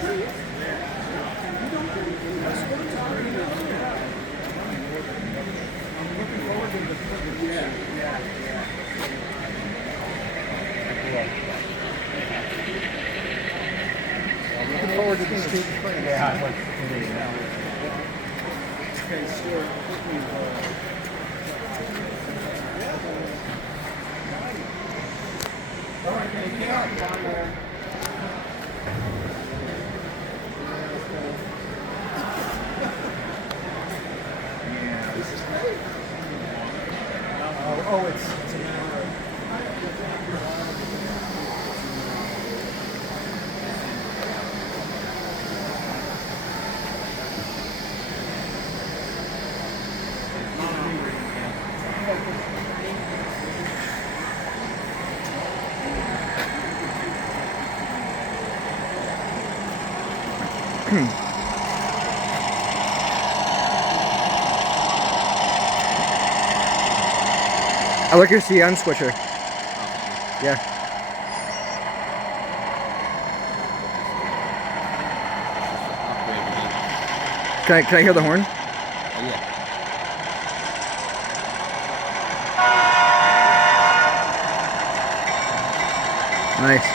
Looking forward to this too. Yeah, I went okay, sure. All right, take care. Yeah, this is great. Oh, it's an hour. I like your CN switcher. Yeah. Can I hear the horn? Yeah. Nice.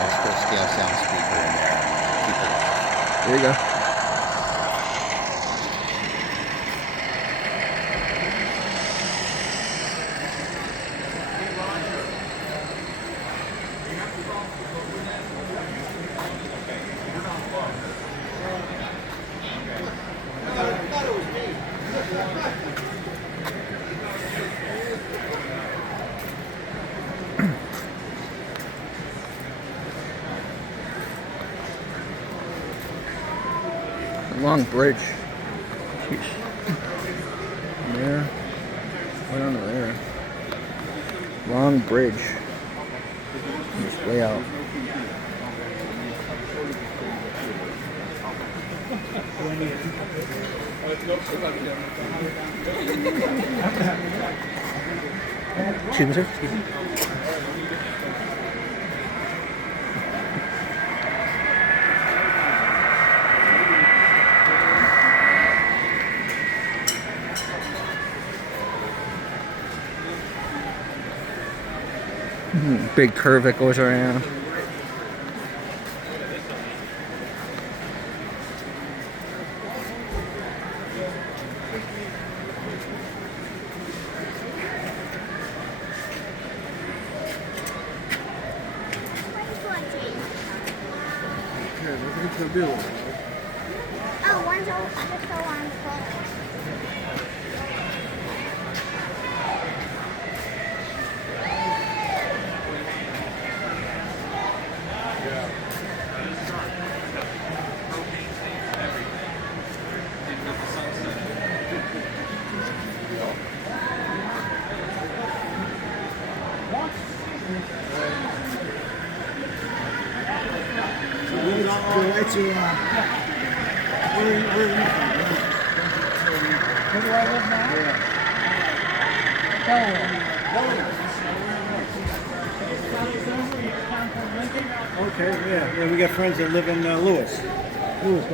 Nice full scale sound speaker in there. Keep it up. There you go. Long bridge. Jeez. There. Right under there. Long bridge. Just way out. Excuse me, sir. Excuse me. Big curve that goes around. Oh, one's so on full. The lights are on. Where are you from? Where do I live now? Delaware. Okay, yeah. We got friends that live in Lewis. Lewis,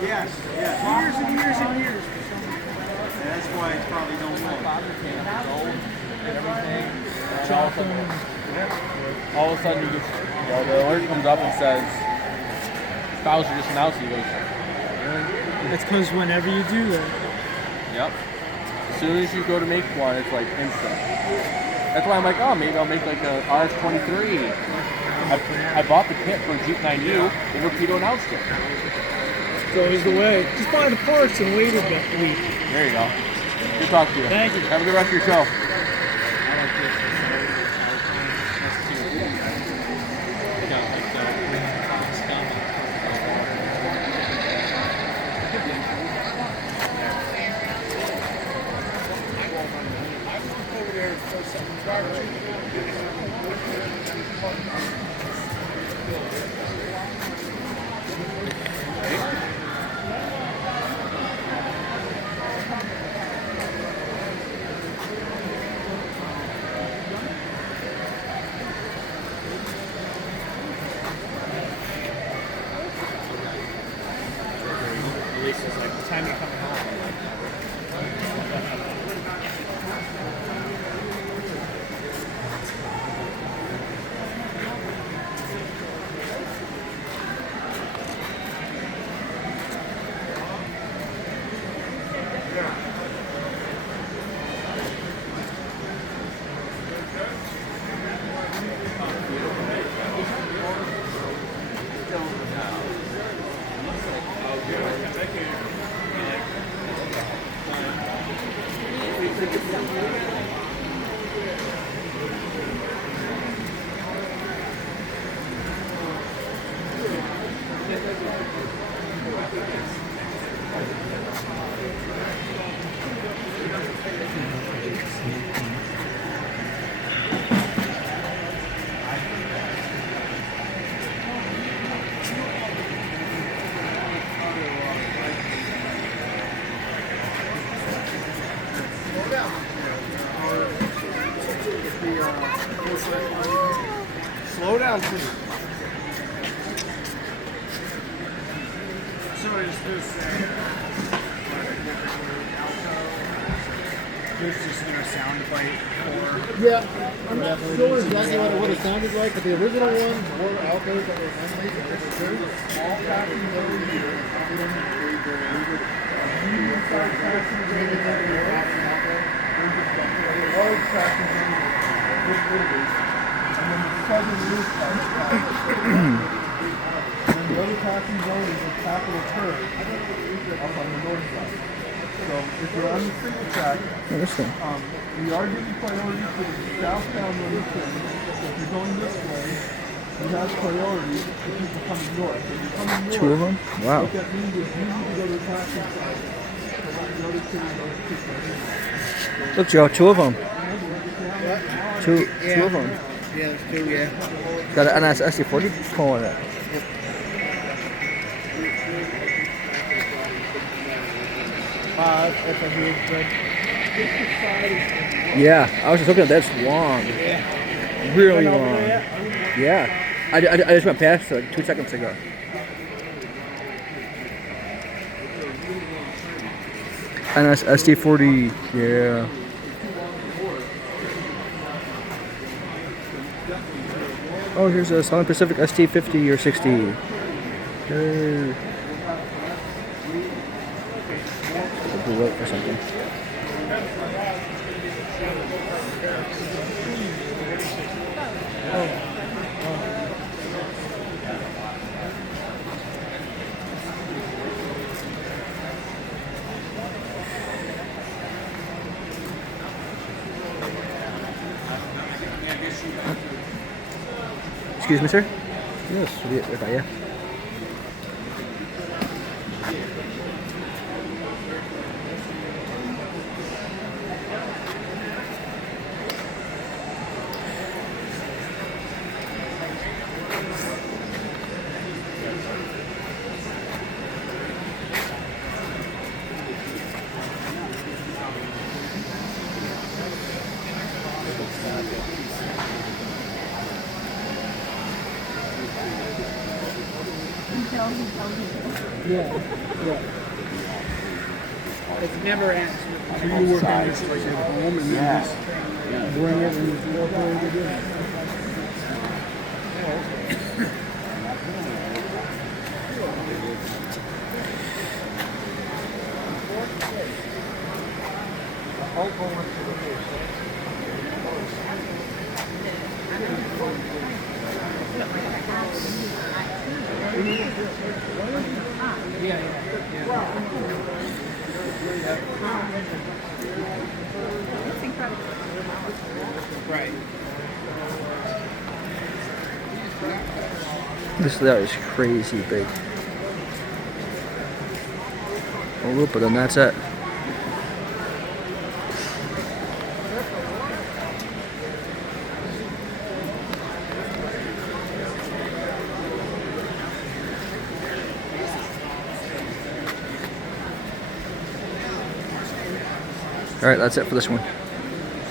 Yes, yes. Years and years and years. Yeah, that's why it's probably don't work. All of a sudden, you just, the alert comes up and says, files are just announced. He goes, really? It's because whenever you do that. Yep. As soon as you go to make one, it's like instant. That's why I'm like, oh, maybe I'll make like a RS-23. I bought the kit for Jeep 9U, and Rapido announced it. It's always the way. Just buy the parts and wait a week. There you go. Good talk to you. Thank you. Have a good rest of your show. Slow down, please. So is this there's just a sound bite or Yeah, I'm not sure exactly what it would have sounded like, but the original one were out there that were handmade. All packing over here. Large packing and then the southern roof part. And the other packing zone is a capital turn up on the north side. So if you're on the single track, we are giving priority for the southbound running trains. So if you're going this way, you have priority for people coming north. If you're coming north, Two of them? Wow. what that means is you need to go to the passing side. So let the other train go to the Look, Joe, two of them. Two of them. Yeah, there's two, yeah. Got an SC40 calling it. That's a huge thing. Yeah, I was just looking at that. It's long. Really long. Yeah. I just went past it like 2 seconds ago. NS SD40, yeah. Oh, here's a Southern Pacific ST50 or 60. Hey. Blew up or something. Excuse me, sir? Yes. Yeah. It never ends. So you work on this like at home and you just bring it and you work over it again. Right. That is crazy big. A little bit, and that's it. All right, that's it for this one.